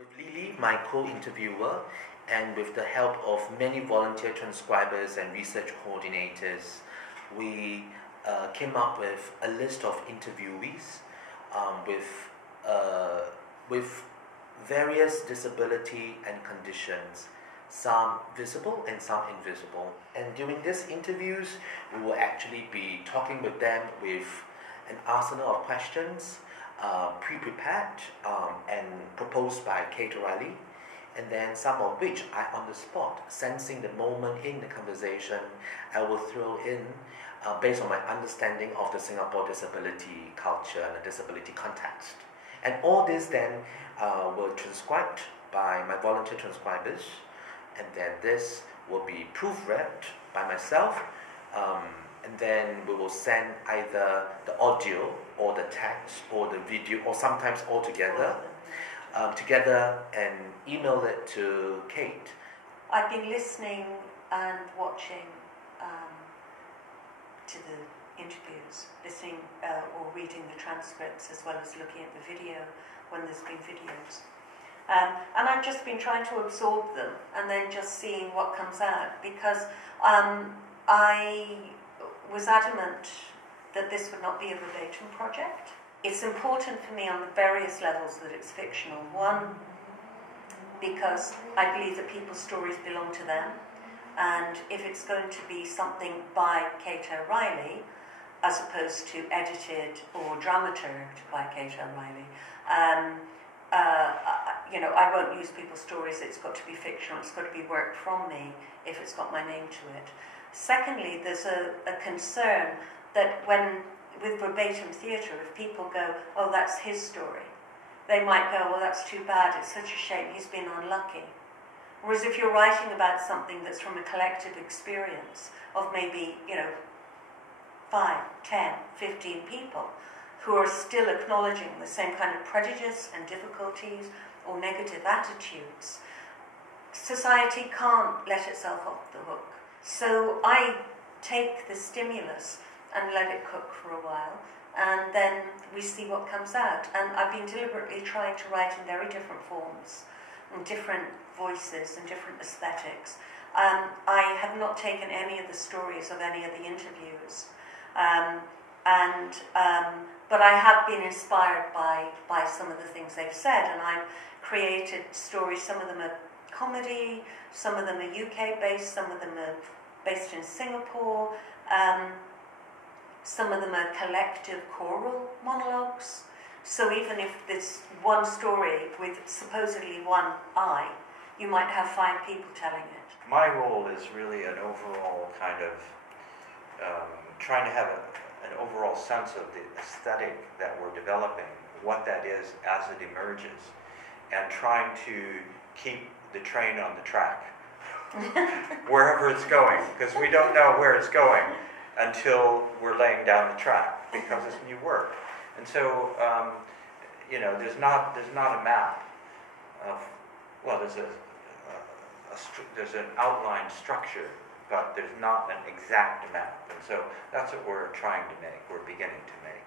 With Lily, my co-interviewer, and with the help of many volunteer transcribers and research coordinators, we came up with a list of interviewees with various disability and conditions, some visible and some invisible. And during these interviews, we will actually be talking with them with an arsenal of questions pre-prepared and proposed by Kaite, and then some of which I on the spot, sensing the moment in the conversation, I will throw in based on my understanding of the Singapore disability culture and the disability context. And all this then were transcribed by my volunteer transcribers, and then this will be proofread by myself, and then we will send either the audio or the text or the video, or sometimes all together, and email it to Kaite. I've been listening and watching to the interviews, listening or reading the transcripts, as well as looking at the video when there's been videos. And I've just been trying to absorb them and then just seeing what comes out, because I was adamant that this would not be a verbatim project. It's important for me on the various levels that it's fictional. One, because I believe that people's stories belong to them, and if it's going to be something by Kaite, as opposed to edited or dramaturged by Kaite, I won't use people's stories. It's got to be fictional. It's got to be work from me if it's got my name to it. Secondly, there's a concern that with verbatim theatre, if people go, oh, that's his story, they might go, well, that's too bad, it's such a shame, he's been unlucky. Whereas if you're writing about something that's from a collective experience of maybe, 5, 10, 15 people who are still acknowledging the same kind of prejudice and difficulties or negative attitudes, society can't let itself off the hook. So I take the stimulus and let it cook for a while, and then we see what comes out. And I've been deliberately trying to write in very different forms, and different voices and different aesthetics. I have not taken any of the stories of any of the interviews, but I have been inspired by some of the things they've said, and I've created stories. Some of them are comedy, some of them are UK-based, some of them are based in Singapore, some of them are collective choral monologues. So even if there's one story with supposedly one I, you might have 5 people telling it. My role is really an overall kind of trying to have an overall sense of the aesthetic that we're developing, what that is as it emerges, and trying to keep the train on the track wherever it's going, because we don't know where it's going until we're laying down the track, because it's new work. And so, there's not a map of, well, there's an outline structure, but there's not an exact map. And so that's what we're trying to make, we're beginning to make.